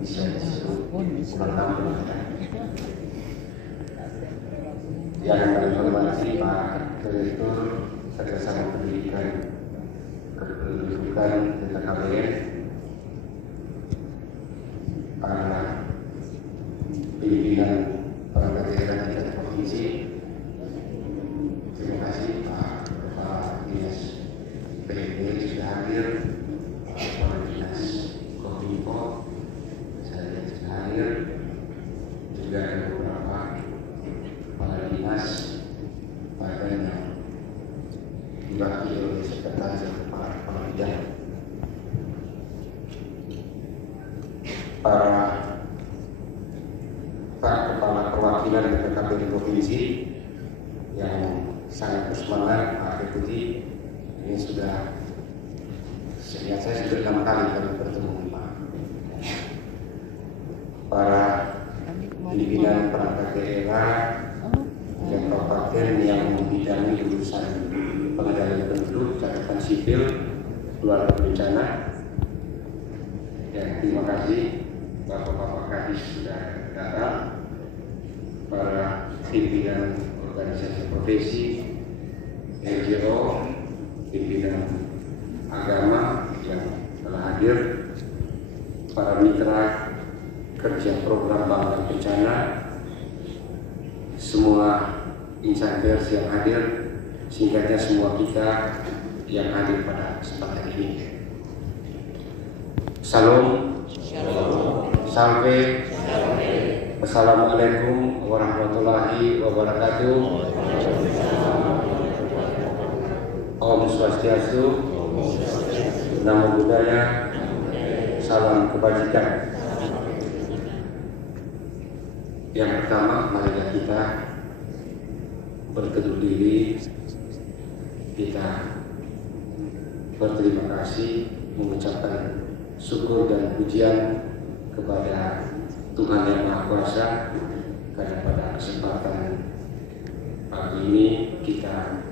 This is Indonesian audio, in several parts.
bisa disebut menambah. Yang kami hormati Pak Direktur Kerjasama Pendidikan Kependudukan BKKBN, para pimpinan perangkat daerah tingkat provinsi. Terima kasih Pak Kepala Dinas PDP sudah hadir, Kepala Dinas Kominfo saya sudah hadir, juga ada beberapa kepala dinas badan yang dibagi oleh sekretaris dan kepala bidang. Para Pak Kepala Perwakilan BKKBN Provinsi yang sangat bersemangat, Pak Deputi, ini sudah seingat saya sudah 6 kali kami bertemu Pak. Para pimpinan perangkat daerah dan kabupaten yang membidangi urusan pengendalian penduduk, catatan sipil, keluarga berencana, dan terima kasih Bapak-Bapak Kadis sudah datang, para pimpinan organisasi profesi, NGO, pimpinan agama yang telah hadir, para mitra kerja program Bangga Bencana, semua insan pers yang hadir, singkatnya semua kita yang hadir pada kesempatan ini. Salam, sampai, Assalamualaikum warahmatullahi wabarakatuh. Om Swastiastu, Namo Buddhaya, salam kebajikan. Yang pertama, marilah kita berteduh diri, kita berterima kasih, mengucapkan syukur dan pujian kepada Tuhan Yang Maha Kuasa karena pada kesempatan pagi ini kita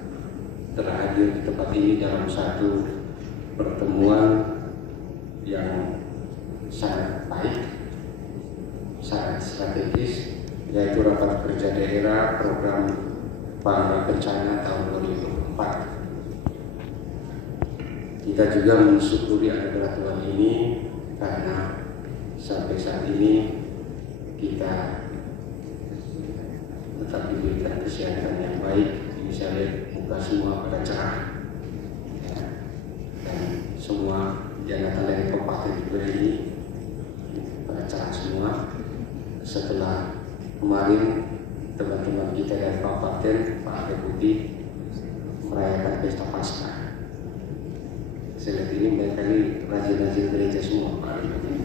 telah hadir di tempat ini dalam satu pertemuan yang sangat baik, sangat strategis, yaitu rapat kerja daerah program Bangga Bencana tahun 2024. Kita juga mensyukuri anugerah Tuhan ini karena sampai saat ini kita tetap diberikan kesehatan yang baik. Ini saya lihat muka semua pada cerah, ya. Dan semua yang datang dari kabupaten juga ini pada cerah semua. Setelah kemarin teman-teman kita dari kabupaten, Pak Deputi merayakan pesta Paskah. Saya lihat ini mereka ini rajin-rajin gereja semua, Pak Deputi.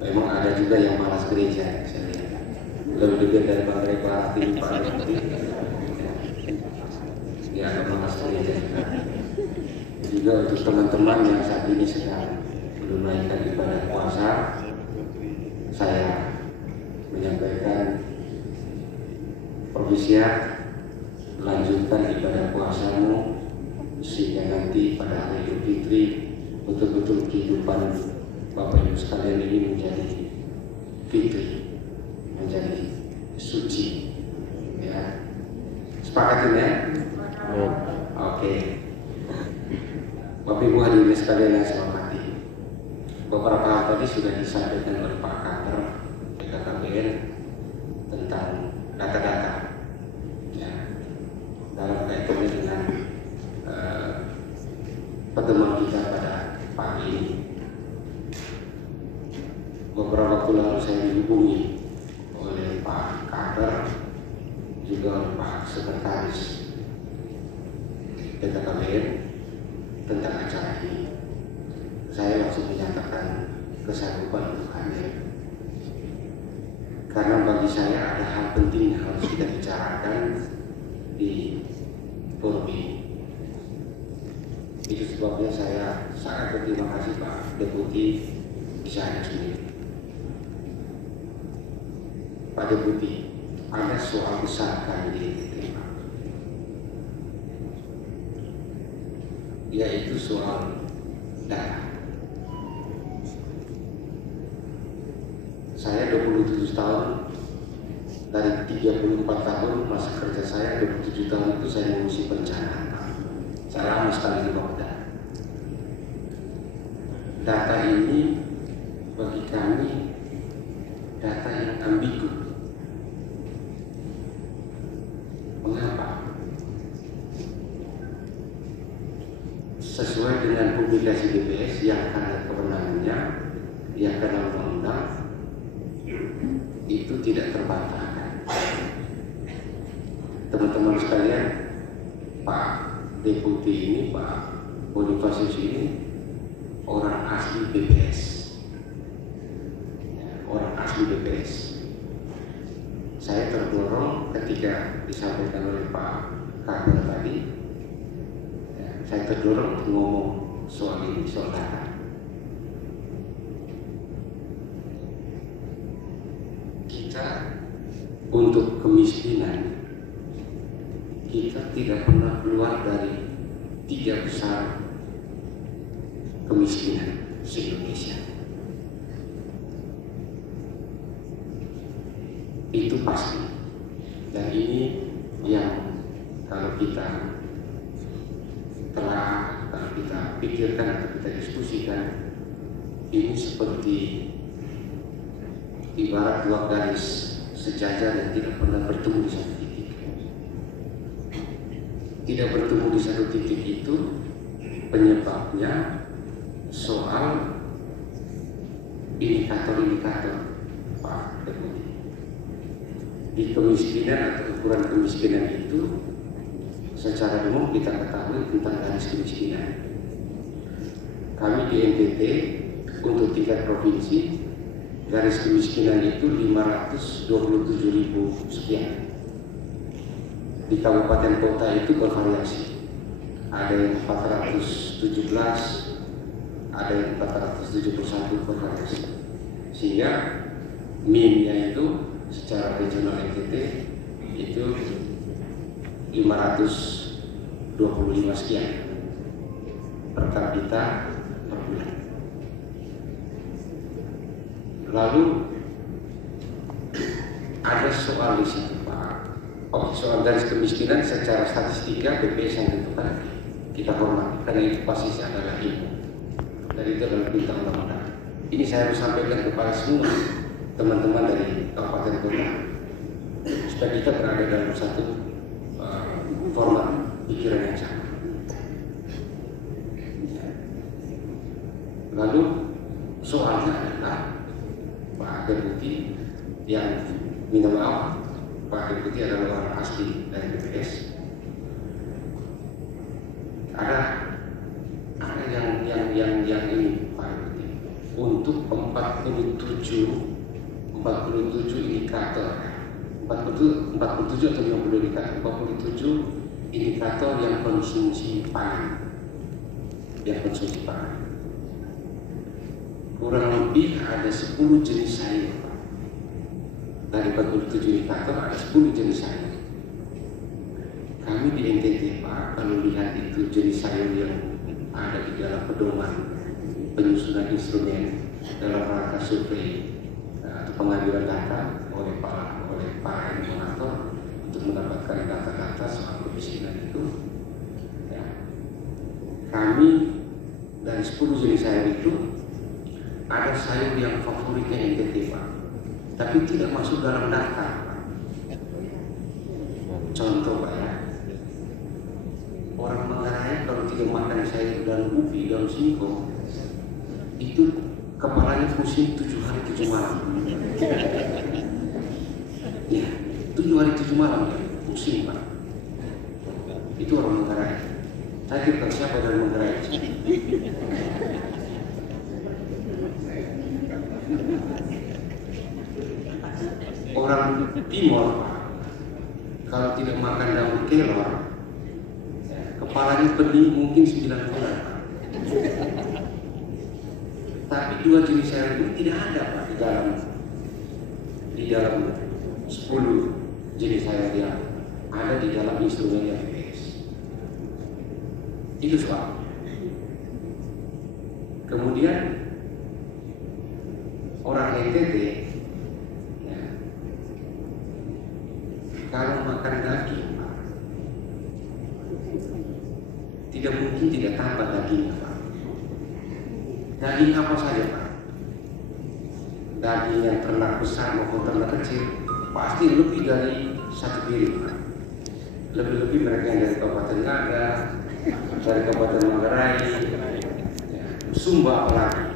Memang ada juga yang malas gereja, saya lihat. Lebih dari Bang Reklarti, Pak Deputi. Ya, ada malas gereja juga. Juga untuk teman-teman yang saat ini sedang menunaikan ibadah puasa, saya menyampaikan perwisiat, lanjutkan ibadah puasamu sehingga nanti pada hari Idul Fitri betul-betul kehidupan Bapak Ibu sekalian ini menjadi fitri, menjadi suci, ya. Sepakatin ya? Oke. Bapak Ibu hadirin sekalian yang saya hormati, beberapa hal tadi sudah disampaikan oleh Pak Kantor BKKBN tentang data-data, ya, dalam kaitannya dengan pertemuan kita pada pagi ini. Beberapa waktu lalu saya dihubungi oleh Pak Kader, juga oleh Pak Sekretaris BKKBN tentang acara ini. Saya langsung menyatakan kesanggupan untuk hadir, karena bagi saya ada hal penting yang harus kita bicarakan di forum ini. Itu sebabnya saya sangat berterima kasih Pak Deputi bisa hadir sendiri. Pak Deputi, ada soal besar kali ini diterima, yaitu soal data. Saya 27 tahun, dari 34 tahun masa kerja saya, 27 tahun itu saya mengurusi bencana. Saya lama sekali di Bogor. Data ini bagi kami data yang ambigu. Mengapa? Sesuai dengan publikasi BPS yang ada kewenangannya, yang dalam undang-undang itu tidak terbantahkan. Teman-teman sekalian, Pak Deputi ini, Pak Bonifasius ini orang asli BPS, orang asli BPS. Saya terdorong ketika disampaikan oleh Pak Kabel tadi, saya terdorong untuk ngomong soal ini, soal data. Kita untuk kemiskinan, kita tidak pernah keluar dari 3 besar kemiskinan se-Indonesia. Itu pasti. Dan ini yang kalau kita kalau kita pikirkan atau kita diskusikan, ini seperti ibarat 2 garis sejajar yang tidak pernah bertemu di satu titik. Tidak bertemu di satu titik itu penyebabnya soal indikator-indikator, Pak Deputi. Di kemiskinan atau ukuran kemiskinan itu secara umum kita ketahui tentang garis kemiskinan. Kami di NTT untuk tingkat provinsi garis kemiskinan itu 527.000 sekian. Di kabupaten kota itu bervariasi. Ada yang 417, ada yang 471 bervariasi. Sehingga min-nya itu secara regional NTT itu 525 sekian per kapita per bulan. Lalu ada soal di situ, Pak. Soal garis kemiskinan secara statistika BPS yang tentukan, kita hormati karena itu pasti adalah ilmu dan itu adalah perintah undang-undang. Ini saya harus sampaikan kepada semua teman-teman dari kabupaten kota supaya kita berada dalam satu format pikiran yang sama. Lalu soalnya adalah Pak Deputi yang minta maaf, Pak Deputi adalah orang asli dari BPS. Ada yang ini Pak Deputi untuk 47 indikator, 47 atau 50 indikator, 47 indikator yang konsumsi pangan, kurang lebih ada 10 jenis sayur. Dari 47 indikator ada 10 jenis sayur. Kami di NTT, Pak, kalau lihat itu jenis sayur yang ada di dalam pedoman penyusunan instrumen dalam rangka survei atau pengambilan data oleh para inovator untuk mendapatkan data-data soal kemiskinan itu, ya, kami dari 10 jenis sayur itu ada sayur yang favoritnya NTT, Pak, tapi tidak masuk dalam daftar, Pak. Contoh, Pak, ya, orang Manggarai kalau tidak makan sayur dan ubi dan singkong itu kepalanya pusing 7 hari 7 malam. Ya, 7 hari 7 malam ya, pusing, Pak. Itu orang Manggarai. Saya kira siapa dari Manggarai? Orang Timur, Pak, kalau tidak makan daun kelor, kepalanya pening mungkin 9 bulan, Pak. Tapi 2 jenis sayur ini tidak ada, Pak, di dalam 10 jenis sayur yang ada di dalam instrumen BPS. Itu soal. Kemudian orang NTT tidak mungkin tidak tambah dagingnya, Pak. Daging apa saja, Pak? Daging yang ternak besar maupun ternak kecil pasti lebih dari 1 piring, Pak. Lebih-lebih mereka yang dari Kabupaten Naga, dari Kabupaten Manggarai, ya, Sumba apalagi.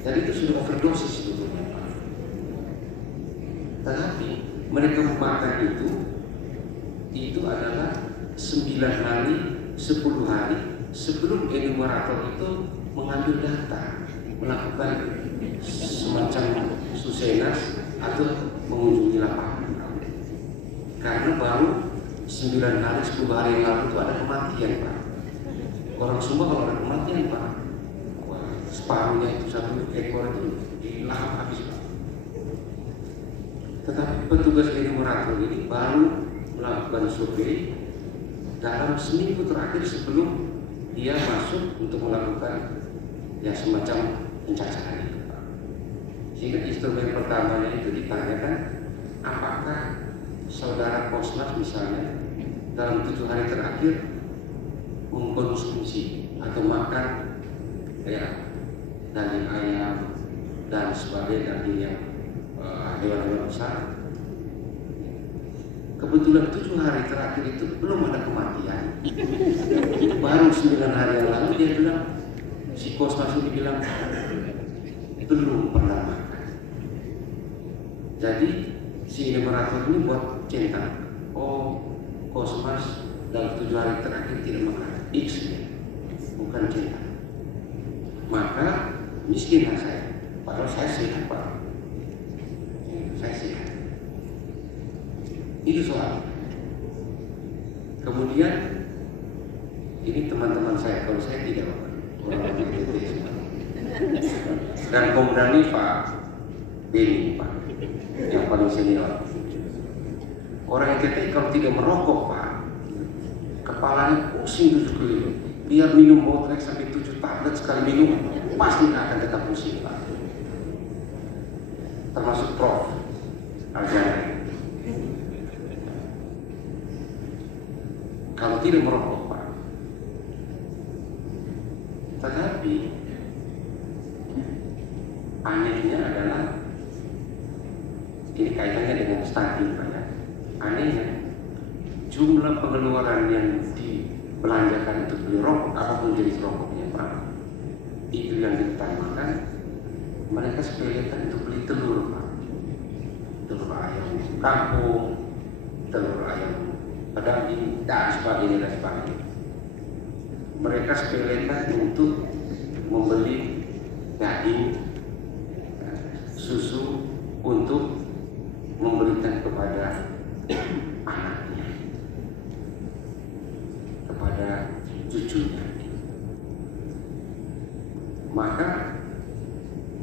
Jadi itu sudah overdosis sebetulnya, Pak. Tetapi mereka memakan itu adalah 9 hari, 10 hari sebelum enumerator itu mengambil data, melakukan semacam susenas atau mengunjungi lapangan. Karena baru 9 hari, 10 hari yang lalu itu ada kematian, Pak. Orang Sumba kalau ada kematian, Pak, separuhnya itu 1 ekor itu dilahap habis, Pak. Tetapi petugas enumerator ini baru melakukan survei dalam seminggu terakhir sebelum dia masuk untuk melakukan ya semacam pencacahan itu, Pak. Sehingga instrumen pertamanya itu ditanyakan, apakah saudara Kosmas misalnya dalam 7 hari terakhir mengkonsumsi atau makan ya daging ayam dan sebagainya, daging yang hewan-hewan besar. Kebetulan 7 hari terakhir itu belum ada kematian. Baru 9 hari yang lalu dia bilang, si Kosmas ini bilang belum pernah makan. Jadi si enumerator ini buat centang, oh Kosmas dalam 7 hari terakhir tidak makan X ya, bukan centang. Maka miskinlah saya, padahal saya sehat, Pak. Saya sehat. Itu soal. Kemudian ini teman-teman saya, kalau saya tidak orang NTT semua. Dan komdani Pak Beni, Pak, yang paling senior. Orang NTT kalau tidak merokok, Pak, kepalanya pusing 7 keliling. Biar minum Botrek sampai 7 tablet sekali minum, pasti akan tetap pusing, Pak. Termasuk Prof. Arjana. Kalau tidak merokok, Pak. Tetapi anehnya adalah ini kaitannya dengan stunting, Pak, ya. Anehnya jumlah pengeluaran yang dibelanjakan untuk beli rokok, apapun jenis rokoknya, Pak, itu yang diutamakan. Mereka sepelekan untuk beli telur, Pak. Telur ayam kampung, telur ayam pedaging dan sebagainya. Mereka sepelekan untuk membeli daging, susu untuk memberikan kepada anaknya, kepada cucunya. Maka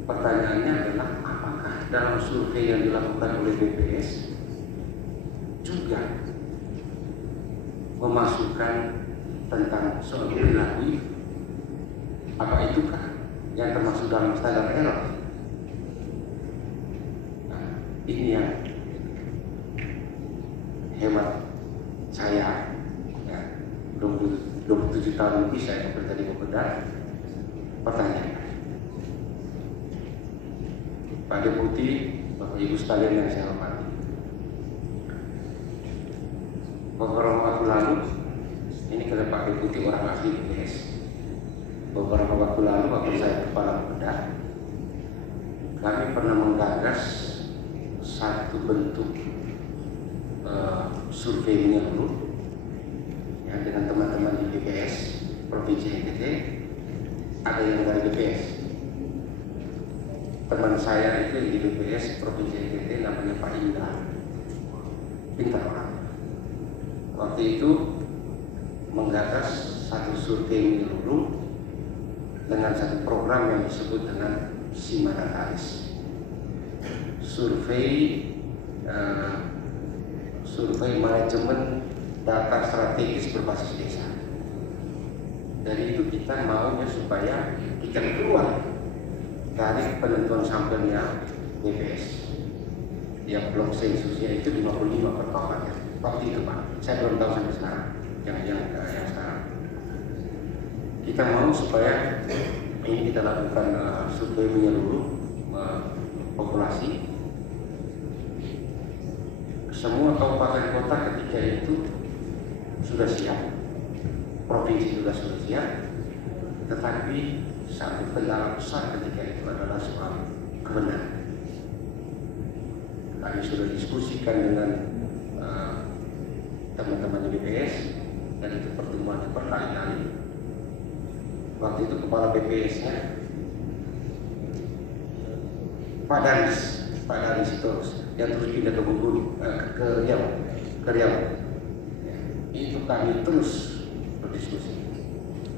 pertanyaannya adalah, apakah dalam survei yang dilakukan oleh BPS juga memasukkan tentang soal perilaku? Apa itukah yang termasuk dalam standar error? Nah, ini yang hemat saya, ya, 27 tahun lebih saya bekerja di Bapeda. Pertanyaan, Pak Deputi, Bapak Ibu sekalian yang saya hormati, beberapa waktu lalu, ini kata Pak Deputi orang ahli BPS, beberapa waktu lalu waktu saya kepala Bapeda, kami pernah menggagas satu bentuk survei menyeluruh ya, dengan teman-teman di BPS Provinsi NTT. Ada yang dari BPS, teman saya itu di BPS Provinsi NTT namanya Pak Indra, pintar orang. Waktu itu menggagas satu survei menyeluruh dengan satu program yang disebut dengan Simanataris, survei manajemen data strategis berbasis desa. Dari itu kita maunya supaya kita keluar dari penentuan sampelnya BPS. Ya, blok sensusnya itu 55 per tahun ya. Waktu itu, Pak, saya belum tahu sampai sekarang. yang sekarang. Kita mau supaya ini kita lakukan survei menyeluruh populasi. Semua kabupaten kota ketika itu sudah siap, provinsi juga sudah siap, tetapi satu kendala besar ketika itu adalah soal kebenaran. Kami sudah diskusikan dengan teman-teman di BPS dan itu pertemuan berkali-kali. Waktu itu kepala BPS-nya Pak Daris itu yang terus pindah ke Bengkulu, ke Riau. Itu kami terus berdiskusi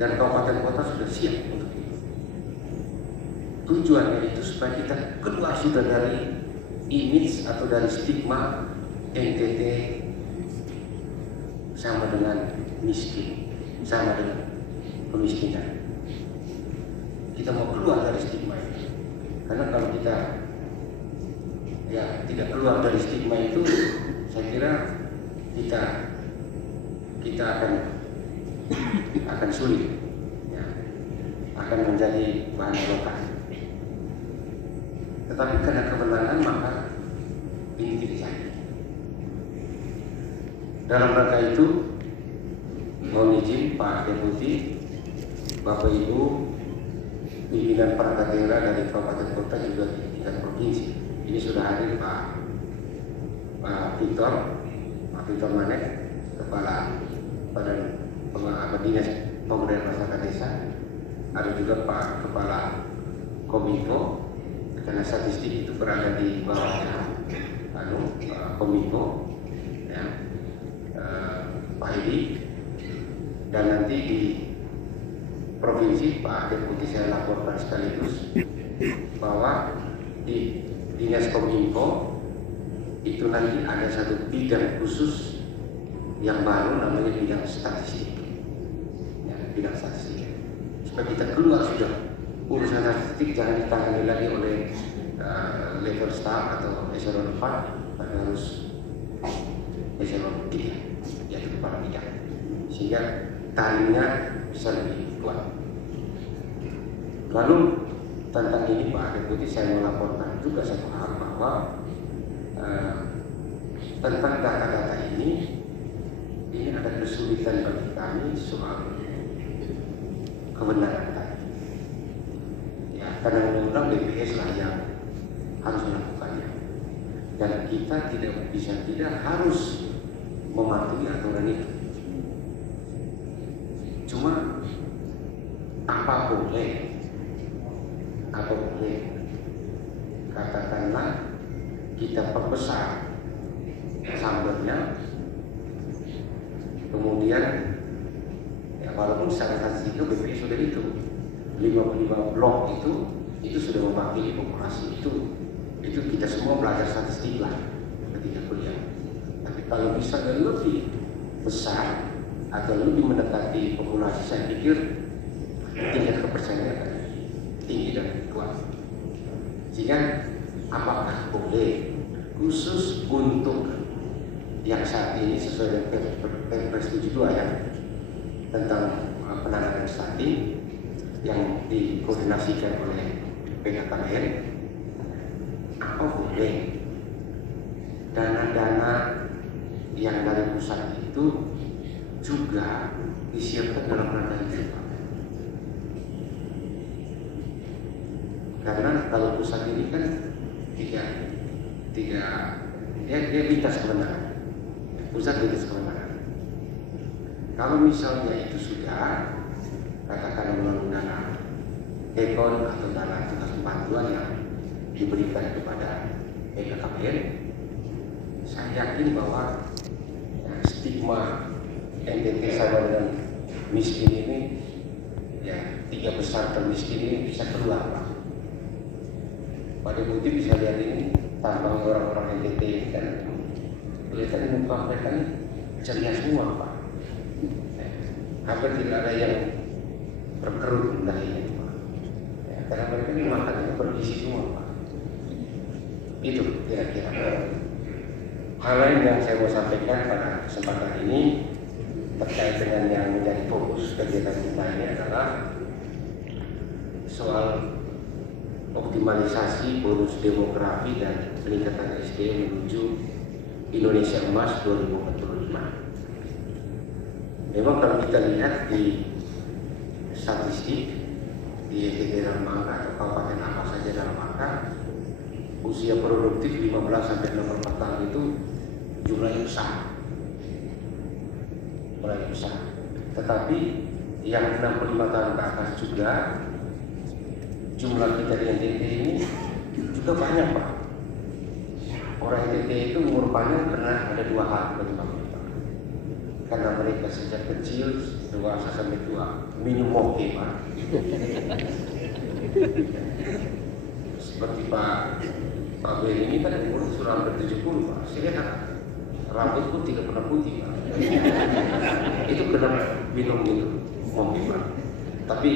dan kabupaten kota sudah siap untuk itu. Tujuannya itu supaya kita keluar sudah dari image atau dari stigma NTT sama dengan miskin, sama dengan kemiskinan. Kita mau keluar dari stigma itu, karena kalau kita tidak keluar dari stigma itu, saya kira kita akan sulit, akan menjadi bahan provokasi. Tetapi karena kemenangan maka ini tidak jadi. Dalam rangka itu, mohon izin Pak Deputi, Bapak Ibu, pimpinan perangkat daerah dari kabupaten kota juga di tingkat provinsi. Ini sudah hadir Pak Victor Manek, Kepala Badan Dinas Pemberdayaan Masyarakat Desa. Ada juga Pak Kepala Kominfo, karena statistik itu berada di bawahnya Kominfo, Pak Edi, dan nanti di provinsi Pak Deputi saya laporkan sekaligus bahwa di Dinas Kominfo itu nanti ada satu bidang khusus yang baru namanya bidang statistik, bidang statistik, supaya kita keluar sudah urusan statistik jangan ditangani lagi oleh level staff atau eselon 4, tapi harus eselon 3, yaitu kepala bidang, sehingga taringnya bisa lebih kuat. Lalu tentang ini Pak Deputi saya melaporkan juga satu hal bahwa tentang data-data ini ada kesulitan bagi kami soal kebenaran tadi. Karena undang-undang BPS lah yang harus melakukannya, dan kita tidak harus mematuhi aturan itu. Cuma apa boleh katakanlah kita perbesar sumbernya, kemudian walaupun secara statistik BPS sudah itu 55 blok itu sudah mewakili populasi itu kita semua belajar statistik lah ketika kuliah. Tapi kalau misalnya lebih besar atau lebih mendekati populasi, saya pikir tingkat kepercayaan akan tinggi dan kuat. Sehingga apakah boleh khusus untuk yang saat ini sesuai dengan Perpres 72 tentang penanganan stunting yang dikoordinasikan oleh BKKBN, apa boleh dana-dana yang dari pusat itu juga disiapkan dalam rangka itu? Karena kalau pusat ini kan dia lintas kebenaran, pusat lintas kebenaran. Kalau misalnya itu sudah katakan melalui dana ekon atau dana tugas bantuan yang diberikan kepada BKKBN, saya yakin bahwa stigma NTT sama dengan miskin ini, tiga besar termiskin ini bisa keluar Pak. Pak Deputi bisa lihat ini tambang orang-orang NTT ini kan kelihatan muka mereka ini ceria semua Pak. Hampir tidak ada yang berkerut dahinya Pak. Karena mereka ini makan itu bergizi semua Pak. Itu kira-kira hal lain yang saya mau sampaikan pada kesempatan ini. terkait dengan yang menjadi fokus kegiatan kita ini adalah soal optimalisasi bonus demografi dan peningkatan SDM menuju Indonesia Emas 2045. Memang kalau kita lihat di statistik di EGD dalam angka atau kabupaten apa saja dalam angka, usia produktif 15 sampai 64 tahun itu jumlahnya besar. Tetapi yang 65 tahun ke atas juga jumlah kita di NTT ini juga banyak, Pak. Orang NTT itu umur panjang karena ada dua hal penyebabnya, Pak. Karena mereka sejak kecil dewasa sampai tua minum moke, Pak. Seperti Pak Beri ini kan umur sudah hampir 70, Pak. Saya lihat rambut pun tidak pernah putih, Pak. Itu karena minum moke, Pak. Tapi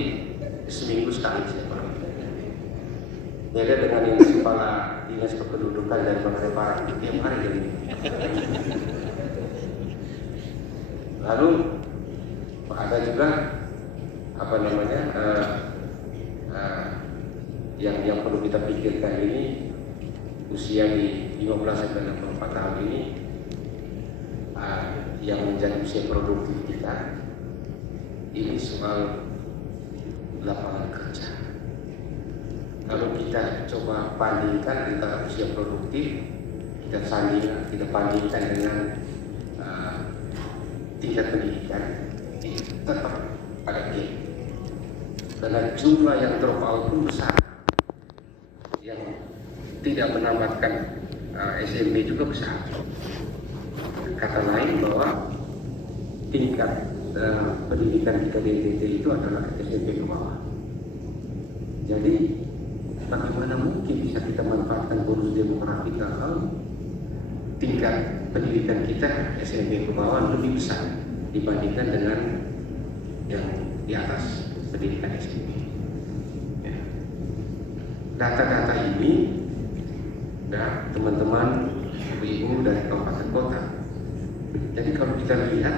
seminggu sekali saya pernah. Beda dengan yang kepala dinas kependudukan dan penerimaan tiap hari jadi. Lalu ada juga apa namanya yang perlu kita pikirkan ini usia di 15 sampai 64 tahun ini yang menjadi usia produktif kita ini soal lapangan kerja. Kalau kita coba bandingkan antara usia produktif, kita bandingkan dengan tingkat pendidikan, tetap ada gap. Karena jumlah yang drop out pun besar, yang tidak menamatkan SMP juga besar. Kata lain bahwa tingkat pendidikan kita di NTT itu adalah SMP ke bawah. Jadi bagaimana mungkin bisa kita manfaatkan bonus demografi kalau tingkat pendidikan kita SMP ke bawah lebih besar dibandingkan dengan yang di atas pendidikan SMP. Ya. Data-data ini, teman-teman ibu dari kabupaten kota. Jadi kalau kita lihat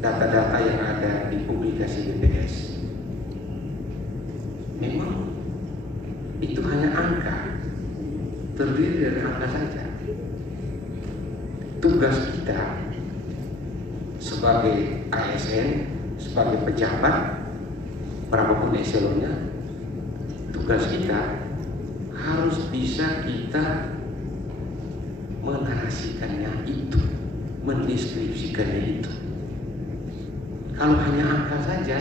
data-data yang ada di publikasi BPS, memang itu hanya angka, terdiri dari angka saja. Tugas kita sebagai ASN, sebagai pejabat, berapapun eselonnya, tugas kita harus bisa kita menarasikannya itu, mendeskripsikannya itu. Kalau hanya angka saja,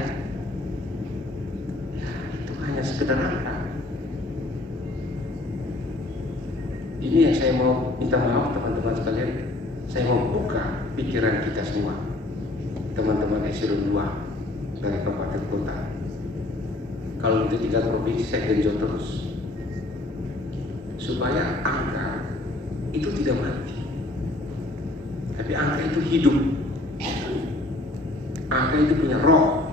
ya itu hanya sekedar angka. Ini yang saya mau minta maaf teman-teman sekalian, saya mau buka pikiran kita semua, teman-teman eselon 2 dari kabupaten kota. Kalau untuk tingkat provinsi saya genjot terus, supaya angka itu tidak mati, tapi angka itu hidup. Angka itu punya roh.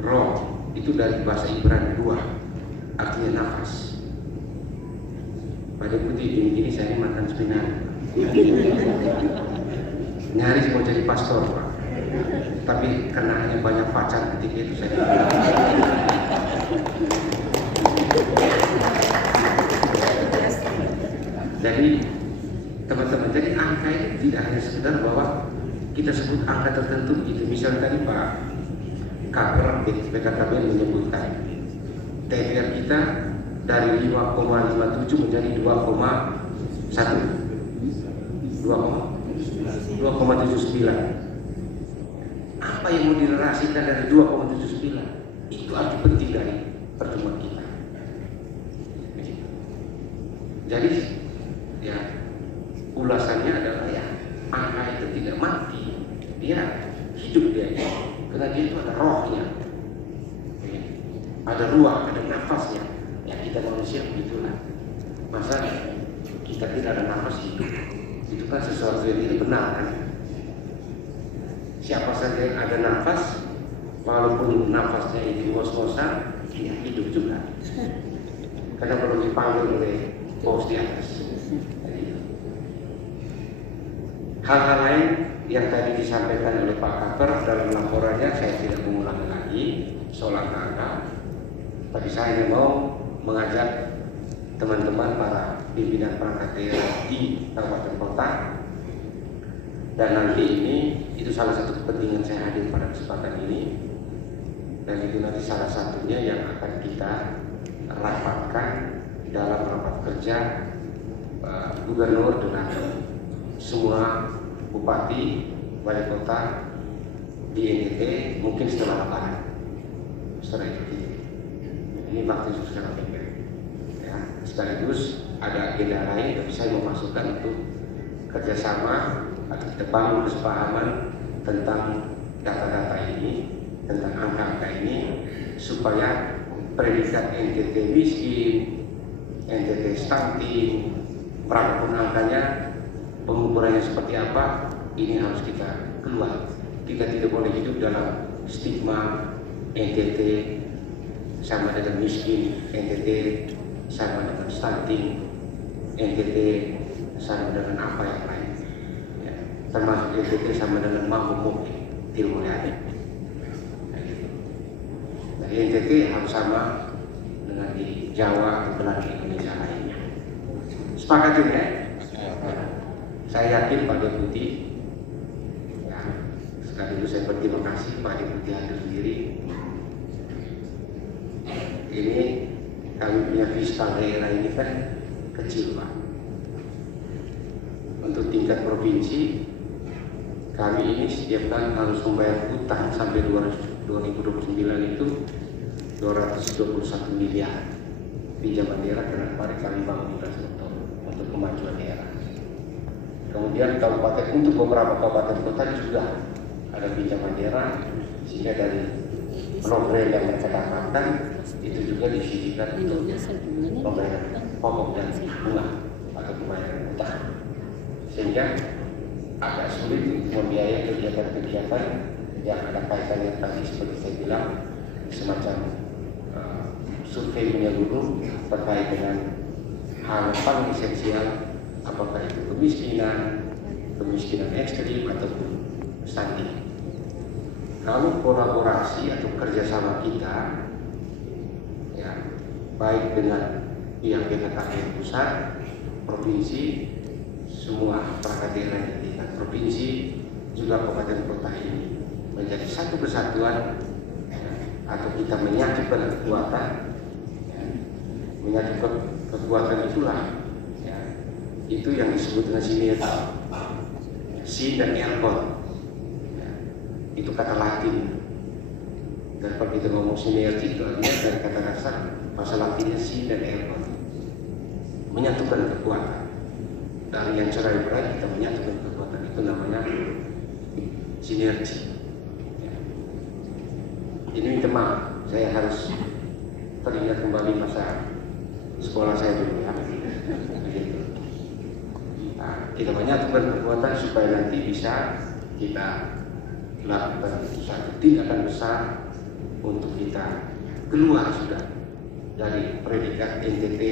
Roh itu dari bahasa Ibrani 2, artinya nafas. Pada putih gini-gini saya makan spinach. Nyaris mau jadi pastor, Pak. Tapi karena hanya banyak pacar ketika itu saya jadi teman-teman, jadi angka itu tidak hanya sekedar bahwa kita sebut angka tertentu gitu. Misalnya tadi Pak Kabar BKKBN menyebutkan THR kita dari 5,57 menjadi 2,79. Apa yang mau dinarasikan dari 2,79? Itu arti penting dari pertemuan kita. Jadi ya ulasannya adalah ya angka itu tidak mati, dia hidup dia, karena dia itu ada rohnya, ada ruang, ada nafasnya. Ya kita manusia begitulah. Masa kita tidak ada nafas hidup? Itu kan sesuatu yang tidak benar kan? Siapa saja yang ada nafas, walaupun nafasnya itu ngos-ngosan, dia hidup juga. Karena perlu dipanggil oleh bos di atas. Hal-hal lain yang tadi disampaikan oleh Pak Kaper dalam laporannya saya tidak mengulangi lagi soal angka-angka, tapi saya mau mengajak teman-teman para pimpinan perangkat daerah di kabupaten kota, dan nanti ini itu salah satu kepentingan saya hadir pada kesempatan ini, dan itu nanti salah satunya yang akan kita rapatkan dalam rapat kerja gubernur dengan semua bupati, wali kota di NTT mungkin setelah Lebaran. Setelah itu ini waktu secara pendek. Ya, sekaligus ada agenda lain, tapi saya memasukkan untuk kerjasama atau kita bangun kesepahaman tentang data-data ini, tentang angka-angka ini, supaya predikat NTT miskin, NTT stunting, berapapun angkanya, pengukurannya seperti apa, ini harus kita keluar. Kita tidak boleh hidup dalam stigma NTT sama dengan miskin, NTT sama dengan stunting, NTT sama dengan apa yang lain, ya, termasuk NTT sama dengan mampu tidak boleh ada. Jadi NTT harus sama dengan di Jawa atau belahan Indonesia lainnya. Sepakat ya? Saya yakin Pak Deputi, ya, sekaligus saya berterima kasih Pak Deputi hadir sendiri. Ini kami punya fiskal daerah ini kan kecil Pak. Untuk tingkat provinsi, kami ini setiap tahun harus membayar utang sampai 2029 itu 221 miliar pinjaman daerah karena kemarin kami bangun infrastruktur untuk kemajuan daerah. Kemudian kabupaten, untuk beberapa kabupaten kota juga ada pinjaman daerah, sehingga dari program yang mereka dapatkan itu juga disisihkan untuk pembayaran pokok dan bunga atau pembayaran utang, sehingga agak sulit untuk membiayai kegiatan-kegiatan yang ada kaitannya tadi seperti saya bilang, semacam survei menyeluruh terkait dengan hal paling esensial, apakah itu kemiskinan ekstrim ataupun stunting. Kalau kolaborasi atau kerjasama kita, ya, baik dengan pihak BKKBN pusat, provinsi, semua perangkat daerah di tingkat provinsi, juga kabupaten kota ini menjadi satu kesatuan, ya, atau kita menyatukan kekuatan, ya, menyatukan kekuatan itulah, ya, itu yang disebut dengan sinergi, sin dan ergon. Itu kata Latin, dan kalau kita ngomong sinergi itu artinya dari kata dasar bahasa Latinnya sin dan ergon, menyatukan kekuatan. Dari yang cerai berai kita menyatukan kekuatan, itu namanya sinergi. Ini minta maaf, saya harus teringat kembali masa sekolah saya dulu ya. Nah, kita menyatukan kekuatan supaya nanti bisa kita lakukan satu tindakan besar untuk kita keluar sudah dari predikat NTT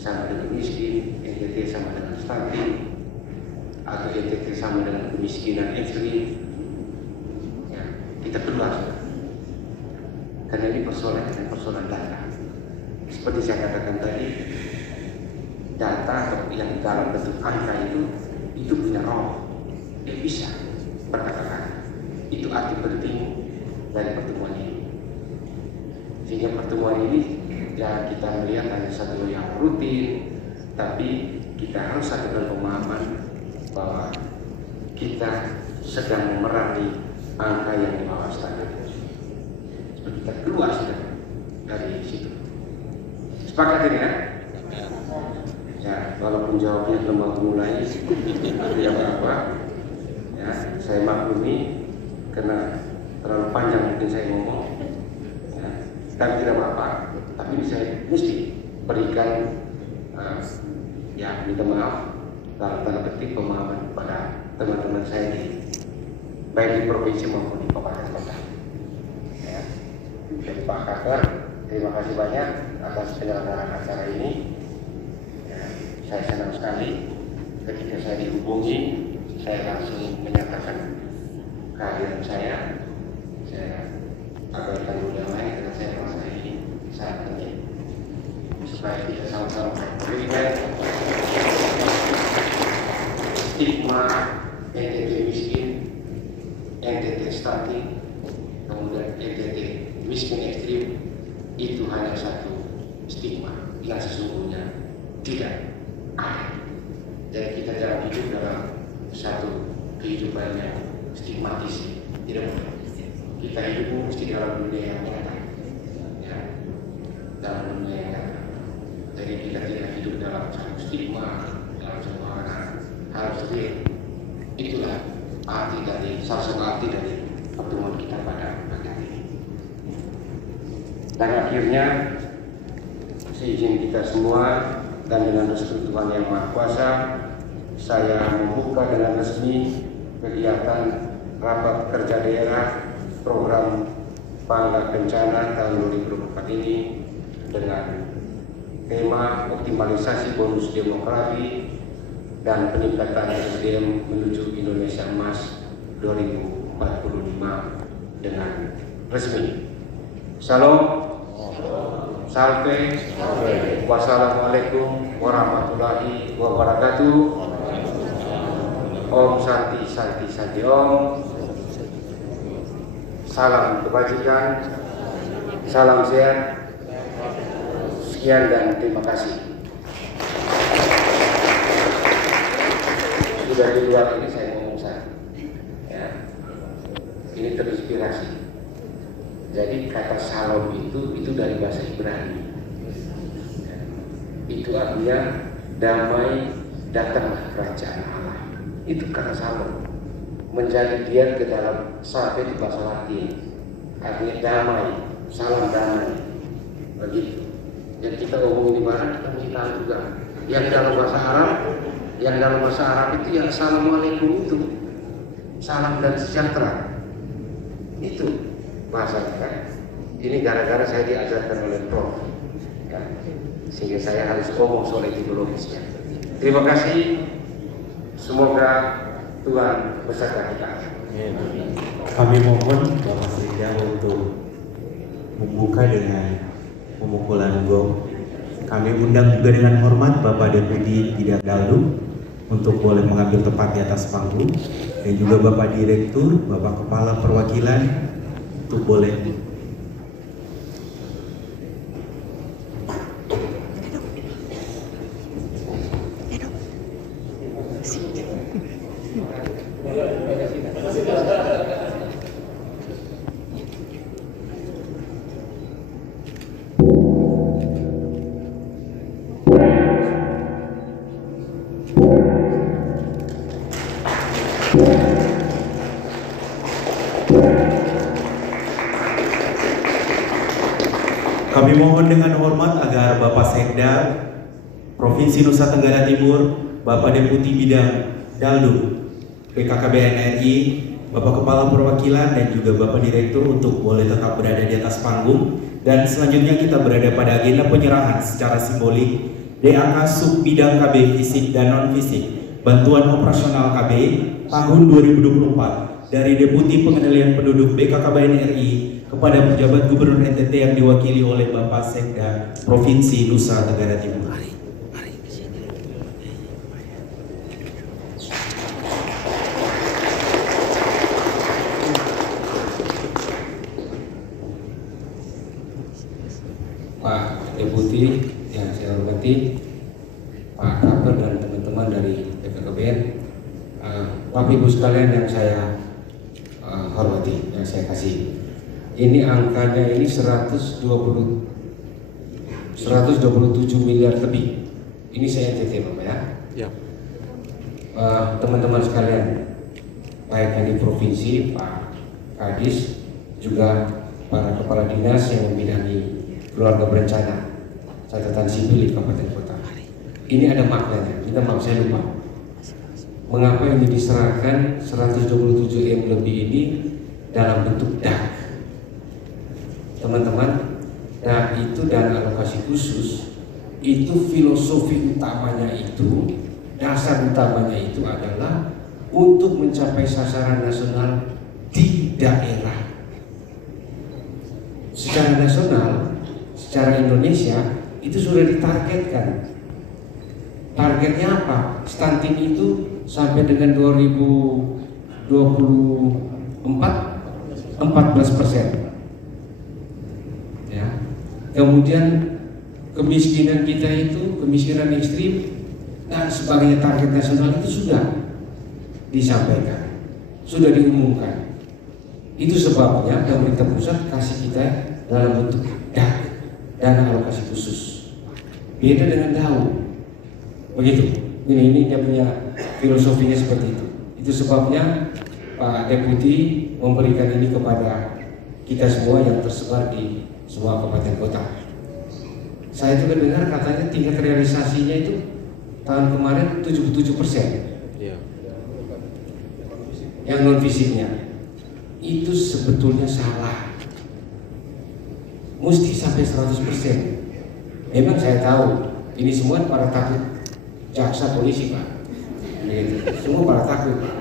sama dengan miskin, NTT sama dengan stunting, atau NTT sama dengan kemiskinan ekstrim. Ya, kita keluar sudah. Karena ini persoalan data. Seperti saya katakan tadi, data atau yang dalam bentuk angka itu punya roh. Dia bisa berkata-kata. Itu arti penting dari pertemuan ini. Sehingga pertemuan ini ya kita melihat hanya satu yang rutin, tapi kita harus satukan pemahaman bahwa kita sedang memerangi angka yang di bawah standar. Seperti kita keluar sudah dari situ. Sepakat ini ya? Ya, walaupun jawabnya lemah mulai, ya apa? Ya, saya maklumi karena terlalu panjang mungkin saya ngomong, ya, tapi tidak apa-apa. Tapi saya mesti berikan, ya minta maaf dalam tanda petik pemahaman kepada teman-teman saya baik di provinsi maupun di kabupaten kota. Ya. Jadi Pak Kaper, terima kasih banyak atas penyelenggaraan acara ini. Ya, saya senang sekali ketika saya dihubungi saya langsung menyatakan kehadiran saya abaikan dulu yang lain karena saya merasa ini sangat penting supaya kita sama-sama melihat stigma NTT miskin, NTT stunting, kemudian NTT miskin ekstrim itu hanya satu stigma yang sesungguhnya tidak ada. Jadi kita jangan hidup dalam satu kehidupan yang stigmatis, tidak boleh. Kita hidup mesti dalam dunia yang nyata, ya, dalam dunia yang nyata. Jadi kita tidak hidup dalam satu stigma, dalam sebuah harus real. Itulah arti dari salah satu arti dari pertemuan kita pada pagi ini. Dan akhirnya seizin kita semua dan dengan restu Tuhan Yang Maha Kuasa, saya membuka dengan resmi kegiatan rapat kerja daerah program Pangkat Bencana tahun 2024 ini dengan tema optimalisasi bonus demografi dan peningkatan SDM menuju Indonesia Emas 2045 dengan resmi. Salam, salve, wassalamualaikum warahmatullahi wabarakatuh. Om Santi Santi Santi Om. Salam kebajikan, salam sehat. Sekian dan terima kasih. Sudah di luar ini saya ngomong ya. Ini terinspirasi. Jadi kata salam itu dari bahasa Ibrani. Itu artinya damai datanglah kerajaan Allah. Itu kata salam. Menjadi dia ke dalam sampai di bahasa Latin, artinya damai, salam damai, begitu. Dan kita ngomong di mana kita mesti tahu juga. Yang dalam bahasa Arab itu yang assalamualaikum itu salam dan sejahtera. Itu bahasa kan. Ini gara-gara saya diajarkan oleh Prof. Kan? Sehingga saya harus ngomong soal etimologisnya. Terima kasih. Semoga Tuhan beserta kita. Kami mohon Bapak Sekda untuk membuka dengan pemukulan gong. Kami undang juga dengan hormat Bapak Deputi Bidang Daldu untuk boleh mengambil tempat di atas panggung, dan juga Bapak Direktur, Bapak Kepala Perwakilan untuk boleh Kami mohon dengan hormat agar Bapak Sekda Provinsi Nusa Tenggara Timur, Bapak Deputi Bidang Daldu BKKBN RI, Bapak Kepala Perwakilan dan juga Bapak Direktur untuk boleh tetap berada di atas panggung. Dan selanjutnya kita berada pada agenda penyerahan secara simbolik DAK Sub Bidang KB Fisik dan Non-Fisik Bantuan Operasional KB tahun 2024 dari Deputi Pengendalian Penduduk BKKBN RI kepada pejabat Gubernur NTT yang diwakili oleh Bapak Sekda Provinsi Nusa Tenggara Timur. Pak Deputi yang saya hormati, Pak Kapten dan teman-teman dari BKKBN, Bapak Ibu sekalian yang saya hormati, yang saya kasih. Ini angkanya ini 127 miliar lebih. Ini saya NTT Bapak ya. Ya. Teman-teman sekalian, baik yang di provinsi, Pak Kadis, juga para kepala dinas yang membidangi keluarga berencana, catatan sipil di kabupaten kota. Ini ada maknanya. Kita maaf saya lupa. Mengapa ini diserahkan 127 M lebih ini dalam bentuk DAK? Teman-teman, nah itu dana alokasi khusus, itu filosofi utamanya itu, dasar utamanya itu adalah untuk mencapai sasaran nasional di daerah. Secara nasional, secara Indonesia itu sudah ditargetkan. Targetnya apa? Stunting itu sampai dengan 2024 14%. Ya. Kemudian kemiskinan kita itu, kemiskinan ekstrim dan sebagainya, target nasional itu sudah disampaikan, sudah diumumkan. Itu sebabnya pemerintah pusat kasih kita dalam bentuk dana alokasi khusus. Beda dengan DAU. Begitu. Ini dia punya filosofinya seperti itu. Itu sebabnya Pak Deputi memberikan ini kepada kita semua yang tersebar di semua kabupaten kota. Saya juga dengar katanya tingkat realisasinya itu tahun kemarin 77%. Yang non fisiknya itu sebetulnya salah. Mesti sampai 100%. Memang saya tahu ini semua para takut jaksa polisi, Pak. Begitu. Semua para takut, Pak.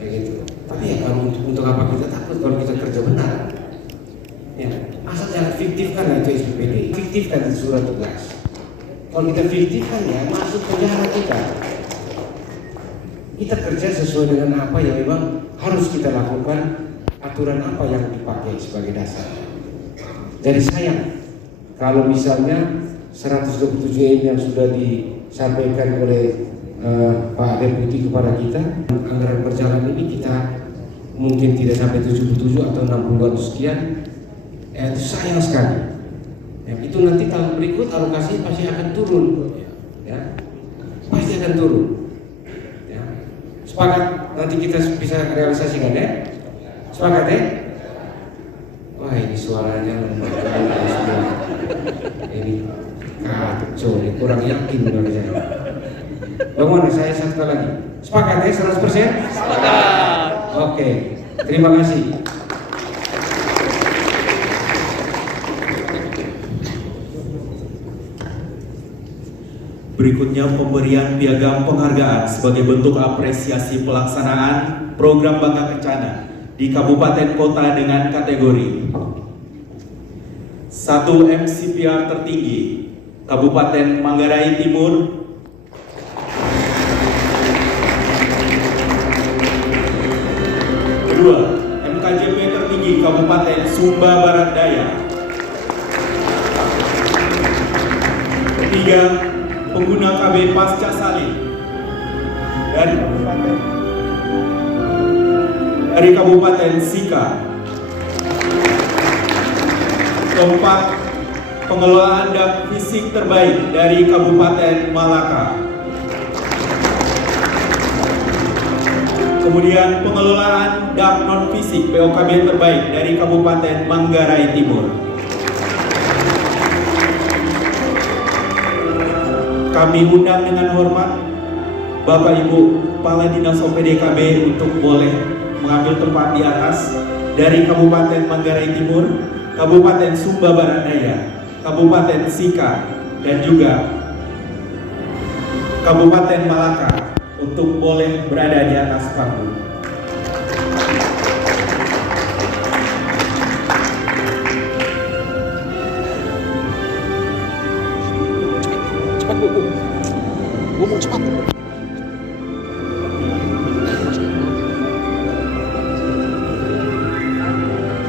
Begitu. Tapi ya kalau untuk apa kita takut kalau kita kerja benar? Ya, asal jangan fiktifkan itu SPPD, fiktifkan itu surat tugas. Kalau kita fiktifkan ya masuk penjara kita. Kita kerja sesuai dengan apa yang memang harus kita lakukan, aturan apa yang dipakai sebagai dasar. Jadi sayang kalau misalnya 127 yang sudah disampaikan oleh Pak Deputi kepada kita, anggaran berjalan ini kita mungkin tidak sampai 77 atau 60 sekian, itu sayang sekali. Ya, itu nanti tahun berikut alokasi pasti akan turun, ya, pasti akan turun. Sepakat nanti kita bisa realisasikan ya? Sepakat ya? Wah ini suaranya lemah semua. Ini kacau, ini kurang yakin bagi saya. Bagaimana saya satu lagi? Sepakat ya 100%? Sepakat. Oke, terima kasih. Berikutnya pemberian piagam penghargaan sebagai bentuk apresiasi pelaksanaan program Bangga Kencana di kabupaten kota dengan kategori 1 MCPR tertinggi Kabupaten Manggarai Timur, 2 MKJP tertinggi Kabupaten Sumba Barat Daya, 3 pengguna KB Pasca Salin dari Kabupaten Sika, 4 pengelolaan dak fisik terbaik dari Kabupaten Malaka, kemudian pengelolaan dak non fisik POKB terbaik dari Kabupaten Manggarai Timur. Kami undang dengan hormat Bapak Ibu Kepala Dinas OPDKB untuk boleh mengambil tempat di atas dari Kabupaten Manggarai Timur, Kabupaten Sumba Barat Daya, Kabupaten Sika, dan juga Kabupaten Malaka untuk boleh berada di atas panggung. Ngomong cepat.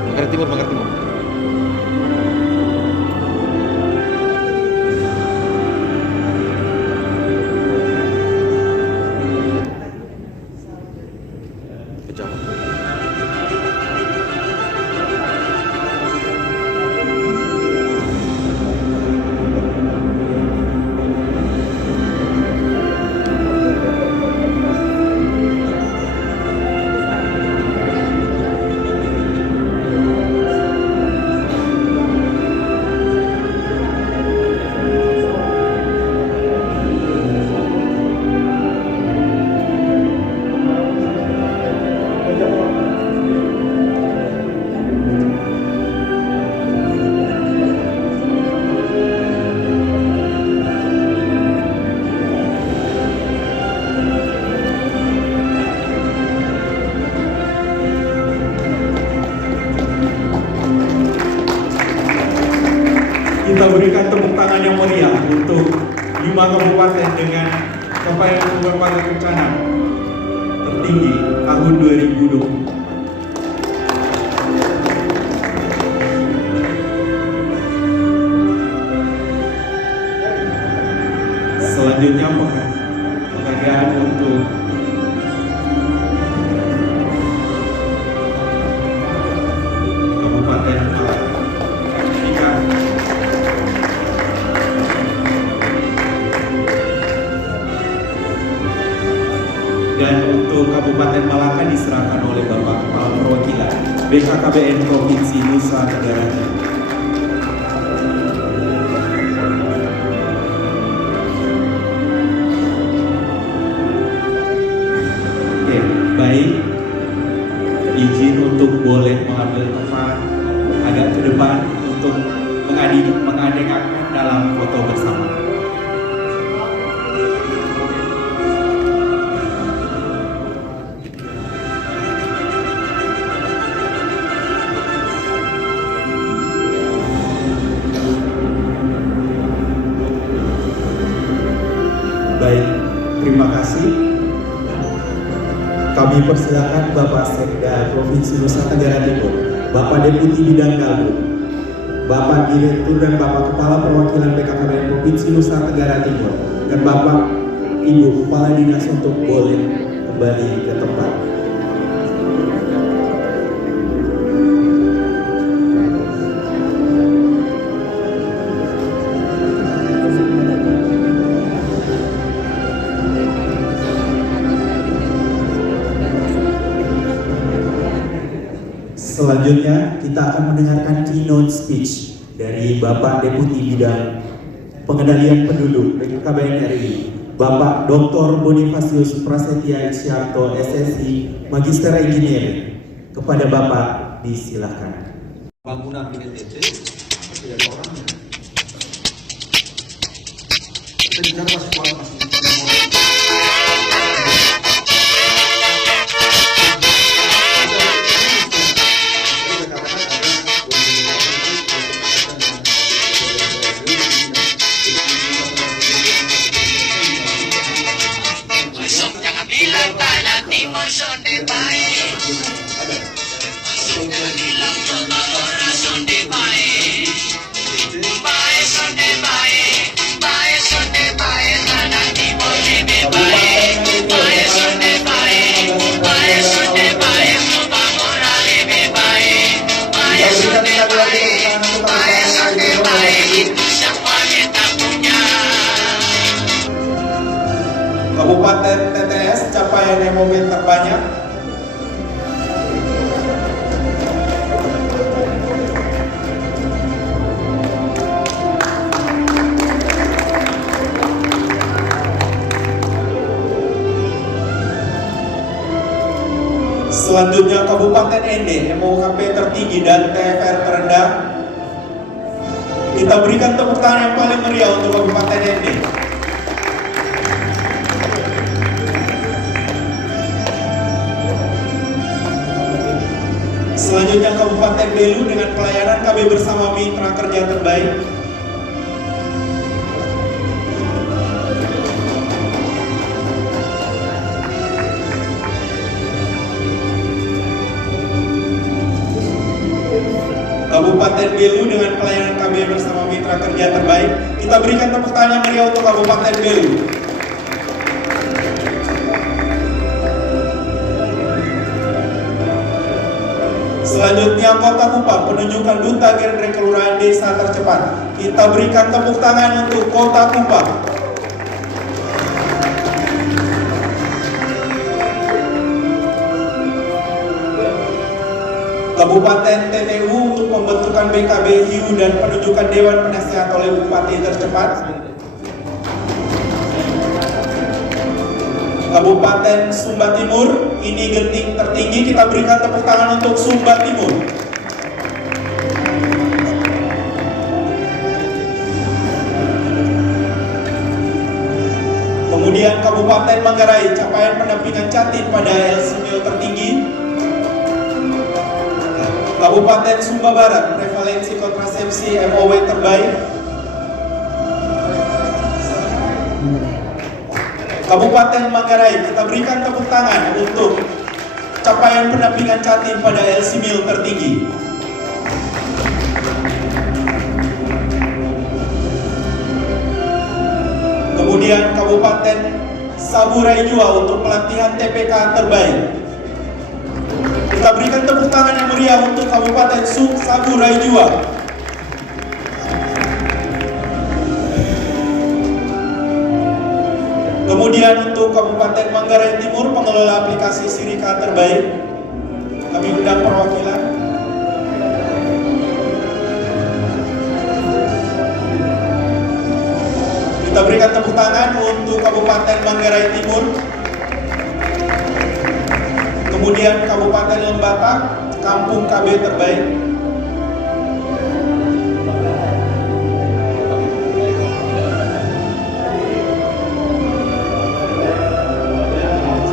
Manggarai Timur, Manggarai Timur. berikan tepuk tangan yang meriah untuk 5 kabupaten dengan capaian kabupaten bencana tertinggi tahun 2020. Selanjutnya penghargaan untuk Kabupaten Malaka. Dan untuk Kabupaten Malaka diserahkan oleh Bapak Kepala Perwakilan BKKBN Provinsi Nusa Tenggara Timur. Baik, izin untuk boleh mengambil tempat agak ke depan untuk mengadegakan dalam foto bersama. Baik, terima kasih. Kami persilakan Bapak Sekda Provinsi Nusa Tenggara Timur, Bapak Deputi Bidang Dalud, Bapak Direktur dan Bapak Kepala Perwakilan BKKBN Provinsi Nusa Tenggara Timur, dan Bapak Ibu Kepala Dinas untuk boleh kembali ke tempat. Selanjutnya kita akan mendengarkan keynote speech dari Bapak Deputi Bidang Pengendalian Penduduk BKKBN RI, Bapak Dr. Bonifasius Prasetya Isyarto SSI, Magister Engineering. Kepada Bapak disilakan. Bangunan di NTT tidak ada orangnya. Kita bicara masih kuat masih. Kabupaten TTS capaian MOB terbanyak. Selanjutnya Kabupaten ND MOKP tertinggi dan TFR terendah. Kita berikan tepuk tangan yang paling meriah untuk Kabupaten ND. Selanjutnya Kabupaten Belu dengan pelayanan KB bersama mitra kerja terbaik. Kabupaten Belu dengan pelayanan KB bersama mitra kerja terbaik. Kita berikan tepuk tangan yang meriah untuk Kabupaten Belu. Selanjutnya Kota Kupang, penunjukan Duta Genre Kelurahan Desa tercepat. Kita berikan tepuk tangan untuk Kota Kupang. Kabupaten TTU untuk pembentukan BKB Hiu dan penunjukan Dewan Penasihat oleh Bupati tercepat. Kabupaten Sumba Timur, ini genting tertinggi, kita berikan tepuk tangan untuk Sumba Timur. Kemudian Kabupaten Manggarai, capaian pendampingan Catin pada LCMIO tertinggi. Kabupaten Sumba Barat, prevalensi kontrasepsi MOW terbaik. Kabupaten Manggarai, kita berikan tepuk tangan untuk capaian pendampingan Jatim pada LC Mil tertinggi. Kemudian Kabupaten Saburai Jua untuk pelatihan TPK terbaik. Kita berikan tepuk tangan yang meriah untuk Kabupaten Saburai Jua. Kemudian untuk Kabupaten Manggarai Timur, pengelola aplikasi Sirika terbaik, kami undang perwakilan. Kita berikan tepuk tangan untuk Kabupaten Manggarai Timur. Kemudian Kabupaten Lembata, Kampung KB terbaik.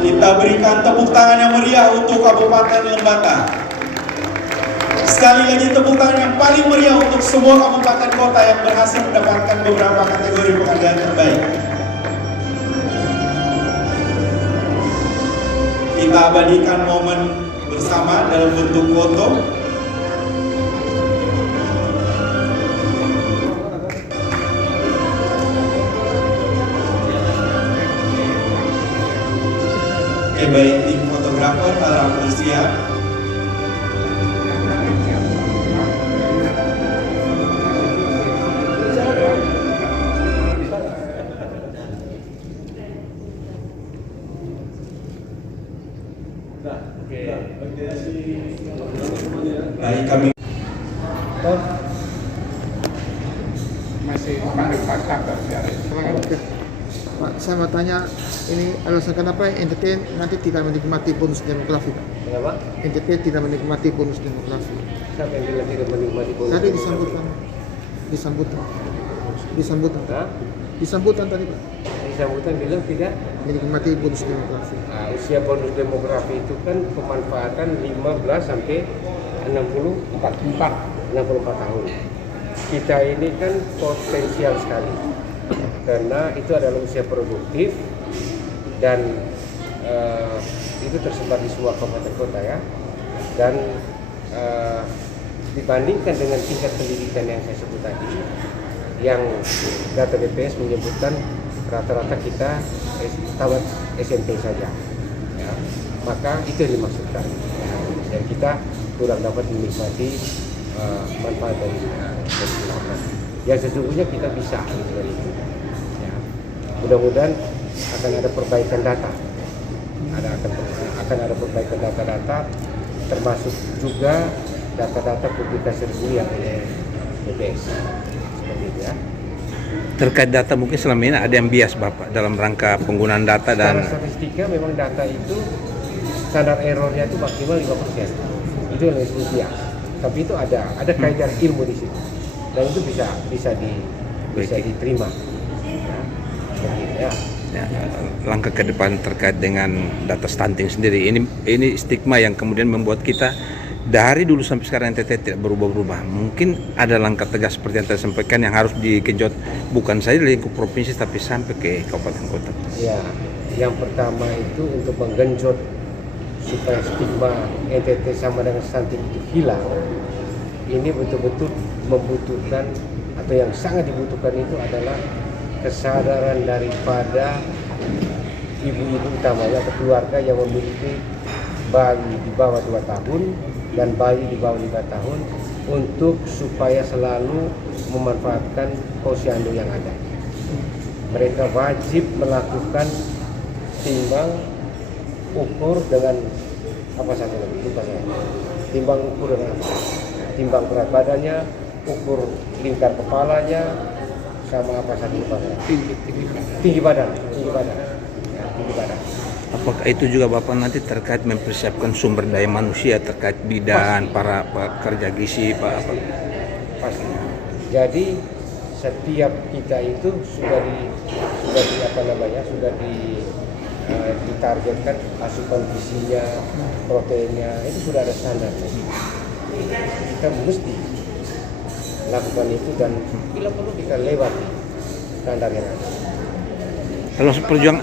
Kita berikan tepuk tangan yang meriah untuk Kabupaten Lembata. Sekali lagi tepuk tangan yang paling meriah untuk semua kabupaten kota yang berhasil mendapatkan beberapa kategori penghargaan terbaik. Kita abadikan momen bersama dalam bentuk foto. Baik tim fotografer, para persiap. Baik, kami masih panggil Pak, saya mau tanya, ini alasan kenapa NTT nanti tidak menikmati bonus demografi, Pak? Kenapa? NTT tidak menikmati bonus demografi. Siapa yang bilang tidak menikmati bonus? Tadi disambutan tadi, Pak. Di sambutan bilang tidak. Menikmati bonus demografi. Nah, usia bonus demografi itu kan pemanfaatan 15 sampai 64 tahun. Kita ini kan potensial sekali karena itu adalah usia produktif dan itu tersebar di semua kabupaten kota ya. Dan dibandingkan dengan tingkat pendidikan yang saya sebut tadi, yang data BPS menyebutkan rata-rata kita tamat SMP saja, ya. Maka itu yang dimaksudkan. Dan kita kurang dapat menikmati manfaat dari yang sesungguhnya kita bisa dari itu. Ya. Mudah-mudahan akan ada perbaikan data, akan ada perbaikan data-data, termasuk juga data-data publikasi resmi yang oleh BPS. Seperti itu ya. Terkait data mungkin selama ini ada yang bias Bapak dalam rangka penggunaan data dan secara statistika memang data itu standar errornya itu maksimal 5%. Itu yang disebut bias. Tapi itu ada kaidah ilmu di situ. Dan itu bisa diterima. Ya. Seperti itu ya. ya, langkah ke depan terkait dengan data stunting sendiri. Ini stigma yang kemudian membuat kita dari dulu sampai sekarang NTT tidak berubah-ubah. Mungkin ada langkah tegas seperti yang saya sampaikan yang harus dikejut bukan saja di lingkup provinsi tapi sampai ke kabupaten kota. Ya, yang pertama itu untuk menggenjot supaya stigma NTT sama dengan stunting itu hilang. Ini betul-betul membutuhkan atau yang sangat dibutuhkan itu adalah kesadaran daripada ibu-ibu utamanya atau keluarga yang memiliki bayi di bawah 2 tahun dan bayi di bawah 5 tahun untuk supaya selalu memanfaatkan posyandu yang ada. Mereka wajib melakukan timbang ukur dengan apa saja lagi, timbang ukur dengan apa? Timbang berat badannya, ukur lingkar kepalanya, sama apa saja tinggi badan. Apakah itu juga Bapak nanti terkait mempersiapkan sumber daya manusia terkait bidan, para pekerja gizi, Pak? Pasti. Jadi setiap kita itu sudah ditargetkan asupan gizinya, proteinnya, itu sudah ada standarnya. Kita mesti lakukan itu dan bila perlu kita lewati standar yang ada. Kalau perjuangan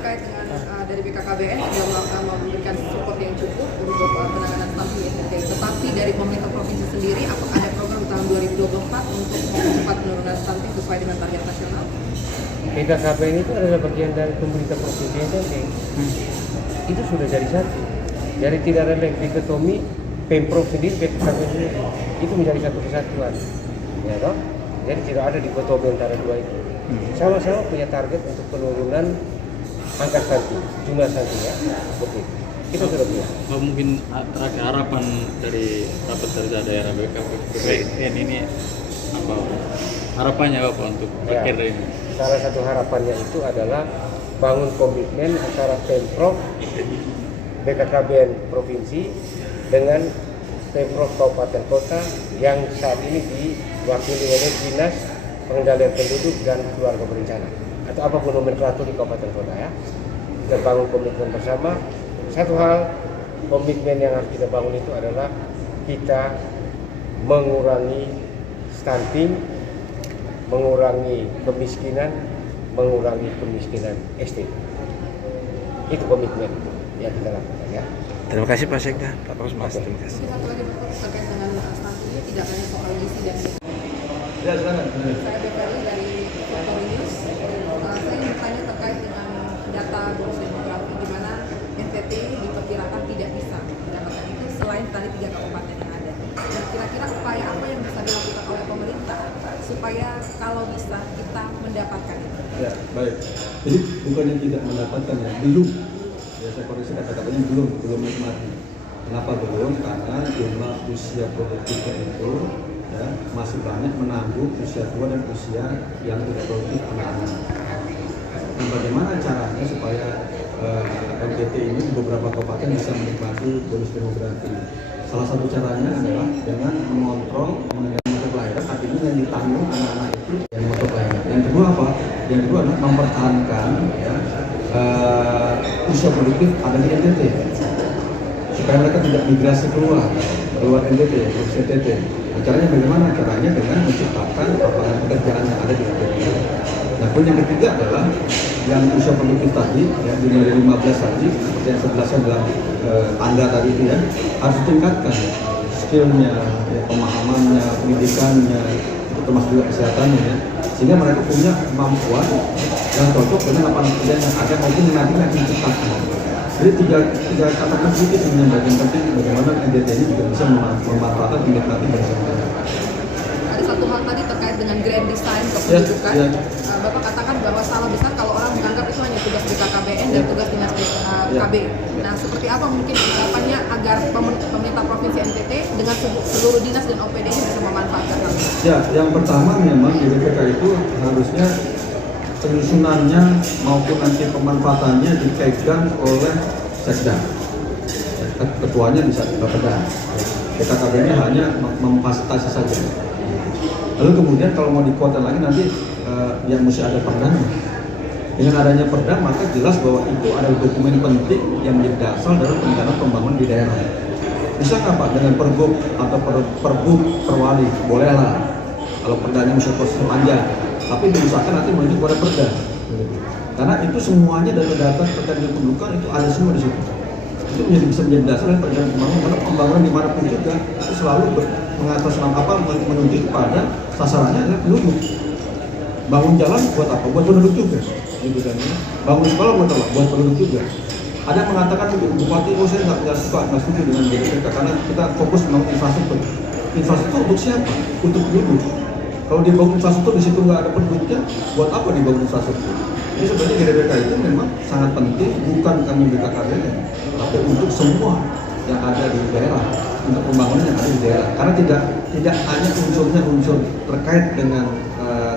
BKKBN sudah memberikan support yang cukup untuk penanganan stunting NTT. Tetapi dari pemerintah provinsi sendiri, apakah ada program tahun 2024 untuk mempercepat penurunan stunting sesuai dengan target nasional? BKKBN itu adalah bagian dari pemerintah provinsi NTT. Itu sudah jadi satu. Jadi tidak ada lagi dikotomi Pemprov sendiri, BKKBN sendiri. Itu menjadi satu kesatuan. Ya toh? Jadi tidak ada dikotomi antara dua itu. Sama-sama punya target untuk penurunan angka stunting, jumlah stunting ya. Oke. Kita sudah punya. Mungkin terakhir harapan dari rapat kerja daerah BKKBN ini apa? Harapannya apa untuk akhir ini? Salah satu harapannya itu adalah bangun komitmen antara Pemprov, BKKBN provinsi dengan Pemprov kabupaten kota yang saat ini diwakili oleh Dinas Pengendalian Penduduk dan Keluarga Berencana atau apapun nomenklatur di kabupaten kota ya. Kita bangun komitmen bersama. Satu hal komitmen yang harus kita bangun itu adalah kita mengurangi stunting, mengurangi kemiskinan ekstrim. Itu komitmen yang kita lakukan ya. Terima kasih Pak Sekda, Pak Kosmas. Terima kasih. Satu lagi terkait dengan stunting ini tidak hanya soal gizi dan Ya, silakan. saya Beverly dari Victory News. Saya ingin bertanya terkait dengan data bonus demografi di mana NTT diperkirakan tidak bisa mendapatkan itu selain tadi 3 kabupaten yang ada. Dan kira-kira upaya apa yang bisa dilakukan oleh pemerintah supaya kalau bisa kita mendapatkan itu? Ya, baik. Jadi bukannya tidak mendapatkan ya, belum. Ya, saya koreksi kata-katanya belum nikmati. Kenapa belum? Karena jumlah usia produktifnya itu ya, masih banyak menanggung usia tua dan usia yang tidak produktif anak-anak. Dan bagaimana caranya supaya NTT ini beberapa kabupaten bisa menikmati bonus demografi? Salah satu caranya adalah dengan mengontrol mengenai kelahiran, artinya yang ditanggung anak-anak itu yang motor kelahiran. Yang kedua apa? Yang kedua adalah mempertahankan ya, usia produktif ada di NTT supaya mereka tidak migrasi keluar NTT, provinsi NTT. Caranya bagaimana? Caranya dengan menciptakan lapangan pekerjaan yang ada di NTT. Nah, poin yang ketiga adalah yang usia produktif tadi, ya, dimulai dari 15 tadi, seperti yang 11 dalam tanda tadi itu ya, harus ditingkatkan skillnya, ya, pemahamannya, pendidikannya, termasuk juga kesehatannya ya, sehingga mereka punya kemampuan yang cocok dengan lapangan pekerjaan yang ada maupun yang nanti akan diciptakan. Jadi tiga kata kunci itu yang bagian penting bagaimana NTT ini juga bisa memanfaatkan menikmati bersama. Ada satu hal tadi terkait dengan grand design kependudukan. Bapak katakan bahwa salah besar kalau orang menganggap itu hanya tugas BKKBN dan tugas dinas KB. Nah, seperti apa mungkin harapannya agar pemerintah provinsi NTT dengan seluruh dinas dan OPD ini bisa memanfaatkan hal ini? Ya, yang pertama memang di BPK itu harusnya penyusunannya maupun nanti pemanfaatannya dipegang oleh Sekda. Ketuanya bisa Bapeda. BKKBN hanya memfasilitasi saja. Lalu kemudian kalau mau dikuatkan lagi nanti yang mesti ada perdanya. Dengan adanya perda maka jelas bahwa itu ada dokumen penting yang menjadi dasar dalam perencanaan pembangunan di daerah. Bisa nggak Pak dengan pergub atau perbuk perwali? Bolehlah. Kalau perdanya mesti proses panjang, tapi diusahakan nanti menuju kepada perda. Karena itu semuanya data-data terkait dengan pendudukan itu ada semua di situ. Itu bisa menjadi dasar dari perencanaan pembangunan. Karena pembangunan dimanapun juga itu selalu menuju pada sasarannya adalah penduduk. Bangun jalan buat apa? Buat penduduk juga. Gitu kan? Bangun sekolah buat apa? Buat penduduk juga. Ada yang mengatakan bupati, saya nggak setuju dengan BPK karena kita fokus membangun infrastruktur. Infrastruktur untuk siapa? Untuk penduduk. Kalau dibangun infrastruktur di situ nggak ada penduduknya, buat apa dibangun infrastruktur? Ini sebenarnya GDPK itu memang sangat penting, bukan kami BKKBN, tapi untuk semua yang ada di daerah, untuk pembangunan yang ada di daerah. Karena tidak hanya unsurnya unsur terkait dengan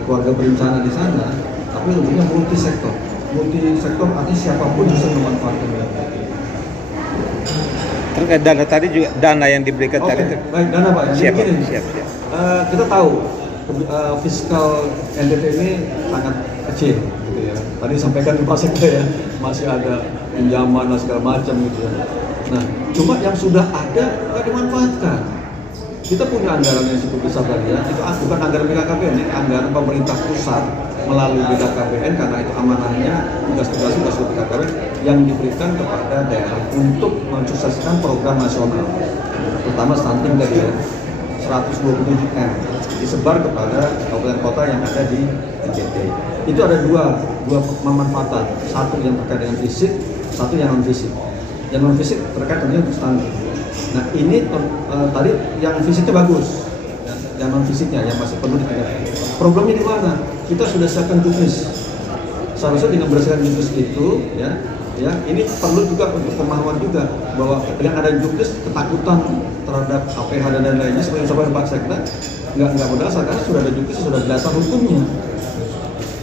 keluarga berencana di sana, tapi unsurnya multi sektor. Multi sektor artinya siapapun bisa memanfaatkan data. Terkait dana tadi juga dana yang diberikan tadi. Baik, dana Pak. Siap. Kita tahu fiskal NTT ini sangat kecil gitu ya. Tadi sampaikan Pak Sekda ya, masih ada pinjaman dan segala macam gitu ya. Nah, cuma yang sudah ada nggak dimanfaatkan. Kita punya anggaran yang cukup besar tadi ya, itu bukan anggaran BKKBN, ini anggaran pemerintah pusat melalui BKKBN karena itu amanahnya tugas-tugas BKKBN yang diberikan kepada daerah untuk mensukseskan program nasional, terutama stunting tadi ya, 127 M disebar kepada kabupaten kota yang ada di NTT. Itu ada dua pemanfaatan, satu yang terkait dengan fisik, satu yang non fisik. Yang non fisik terkait dengan stunting. Nah ini tadi yang fisiknya bagus, yang non fisiknya yang masih perlu ditingkatkan. Problemnya di mana? Kita sudah siapkan juknis. Seharusnya dengan berdasarkan juknis itu, ya ini perlu juga untuk pemahaman juga bahwa dengan ada juknis ketakutan terhadap APH dan lain-lainnya seperti yang disampaikan Pak Sekda nggak berdasar karena sudah ada juknis, sudah ada dasar hukumnya.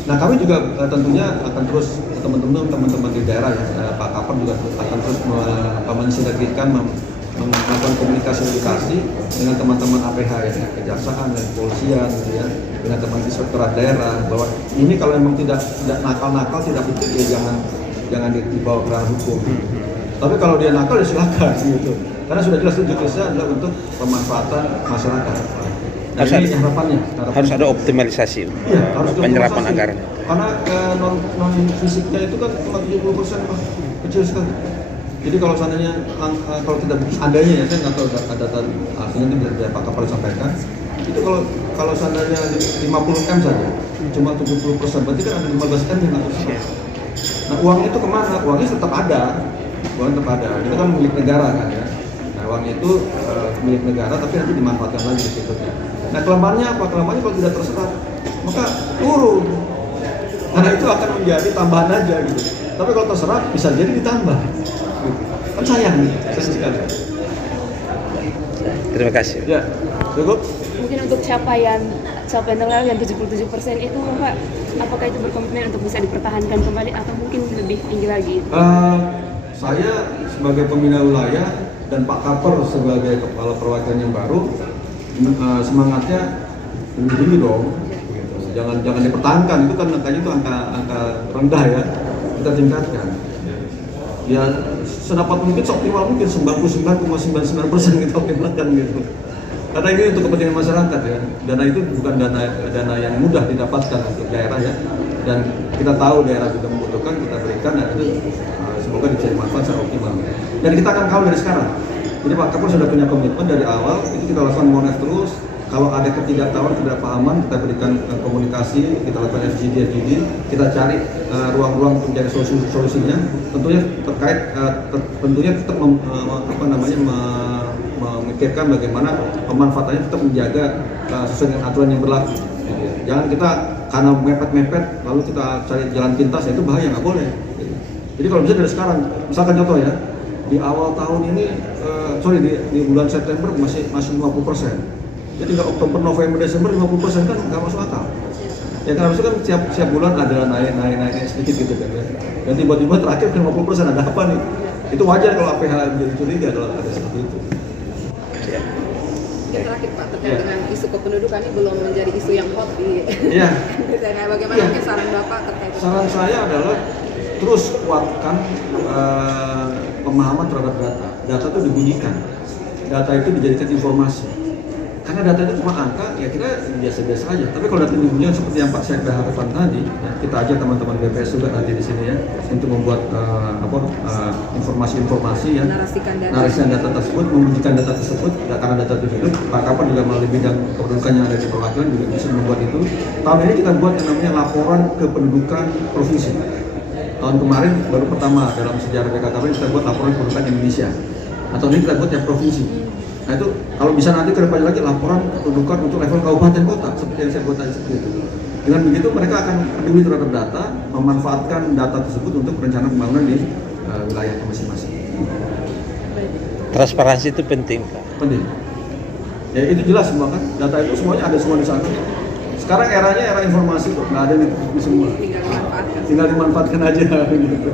Nah kami juga tentunya akan terus teman-teman di daerah ya, Pak Kapolri juga akan terus mensinergikan melakukan komunikasi edukasi dengan teman-teman APH ya, kejaksaan dan kepolisian ya, dengan teman inspektorat daerah bahwa ini kalau memang tidak nakal tidak betul ya jangan dibawa ke ranah hukum. Tapi kalau dia nakal ya silakan gitu. Karena sudah jelas juknisnya adalah untuk pemanfaatan masyarakat. Nah, ini harapannya. Harus ada optimalisasi penyerapan anggaran. Karena non fisiknya itu kan cuma 70%, Pak. Kecil sekali. Jadi kalau seandainya kalau tidak adanya ya saya nggak tahu data artinya itu biar Pak Kapolri sampaikan. Itu kalau seandainya 50 M saja cuma 70%, berarti kan ada 15 M yang harus. Nah uangnya itu kemana? Uangnya tetap ada, itu kan milik negara kan ya. Nah uang itu milik negara tapi nanti dimanfaatkan lagi berikutnya. Nah kelemahannya apa? Kelemahannya kalau tidak terserap maka turun. Karena itu akan menjadi tambahan aja gitu. Tapi kalau terserap bisa jadi ditambah. Gitu. Kan sayang sekali. Terima kasih. Ya, cukup. Mungkin untuk capaian terlalu yang 77% itu Pak, apakah itu berkomitmen untuk bisa dipertahankan kembali atau mungkin lebih tinggi lagi? Saya sebagai pembina wilayah dan Pak Kapolri sebagai kepala perwakilan yang baru semangatnya lebih tinggi dong. Gitu. Jangan dipertahankan, itu kan angkanya itu angka rendah ya, kita tingkatkan. Ya sedapat mungkin seoptimal mungkin 99,99% kita optimalkan gitu. Karena ini untuk kepentingan masyarakat ya. Dana itu bukan dana yang mudah didapatkan untuk daerah ya. Dan kita tahu daerah juga membutuhkan, kita berikan dan itu semoga bisa dimanfaatkan secara optimal. Dan kita akan kawal dari sekarang. Jadi Pak Kapolri sudah punya komitmen dari awal, itu kita lakukan monitor terus. Kalau ada ketidaktahuan, ketidakpahaman, kita berikan komunikasi, kita lakukan FGD, kita cari ruang-ruang untuk mencari solusinya. Tentunya terkait, tentunya tetap memikirkan bagaimana pemanfaatannya tetap menjaga sesuai dengan aturan yang berlaku. Jangan kita karena mepet-mepet lalu kita cari jalan pintas, itu bahaya, nggak boleh. Jadi kalau bisa dari sekarang, misalkan contoh ya, di awal tahun ini, di bulan September masih 50%. Jadi tinggal Oktober, November, Desember 50% kan nggak masuk akal. Ya kan harusnya kan setiap bulan ada naik sedikit gitu kan ya. Dan tiba-tiba terakhir 50% ada apa nih? Itu wajar kalau APH menjadi curiga kalau ada seperti itu. Yang terakhir Pak, terkait dengan isu kependudukan ini belum menjadi isu yang hot di bagaimana mungkin saran Bapak terkait itu? Saran saya adalah terus kuatkan pemahaman terhadap data. Data itu dibunyikan. Data itu dijadikan informasi. Karena data itu cuma angka, ya kita biasa-biasa aja. Tapi kalau data dibunyikan seperti yang Pak Sekda harapkan tadi, ya, kita ajak teman-teman BPS juga nanti di sini ya untuk membuat informasi-informasi ya, narasikan data tersebut, membunyikan data tersebut. Karena data itu hidup, Pak Kapolri juga melalui bidang kependudukan yang ada di perwakilan juga bisa membuat itu. Tahun ini kita buat yang namanya laporan kependudukan provinsi. Tahun kemarin baru pertama dalam sejarah BKKBN kita buat laporan kependudukan Indonesia. Atau ini kita buat tiap provinsi. Nah itu kalau bisa nanti ke depannya lagi laporan kependudukan untuk level kabupaten kota seperti yang saya buat tadi seperti itu. Dengan begitu mereka akan peduli terhadap data, memanfaatkan data tersebut untuk rencana pembangunan di wilayah masing-masing. Transparansi itu penting, Pak. Penting. Ya itu jelas semua kan, data itu semuanya ada semua di sana. Sekarang eranya era informasi kok, nggak ada di semua. Tinggal dimanfaatkan aja gitu.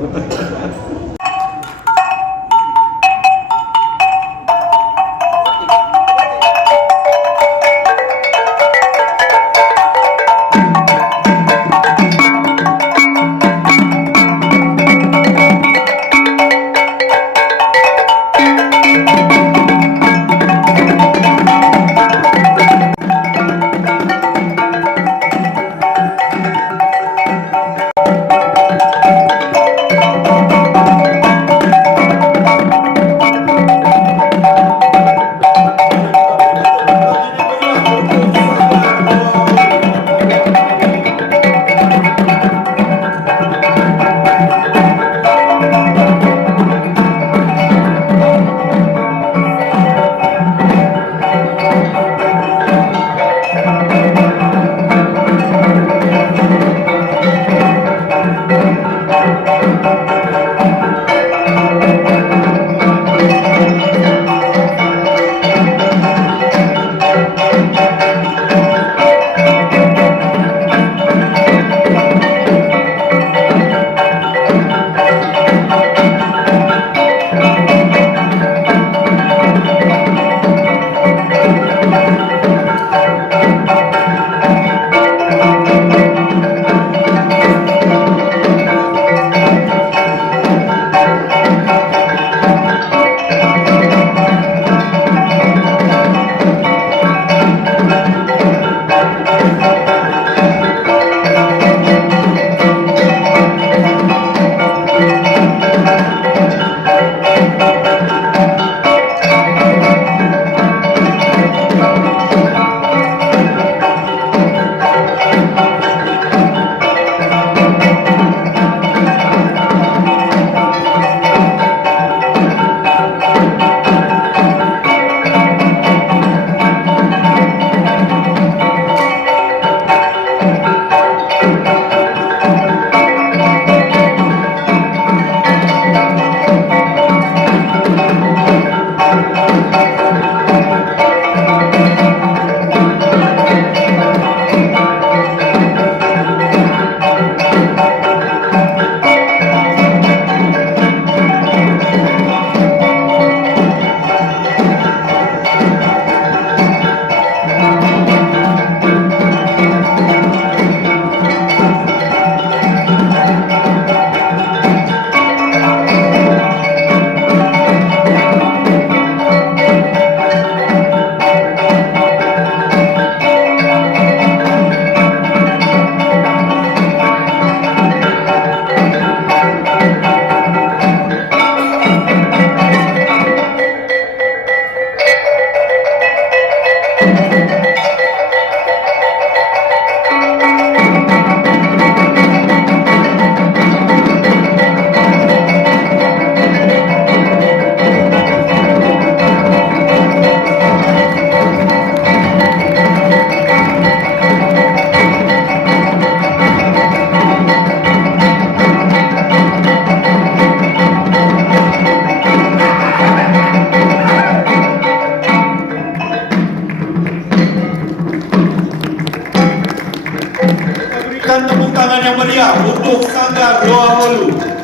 tangan yang meriah untuk Sanggar Doa Hulu.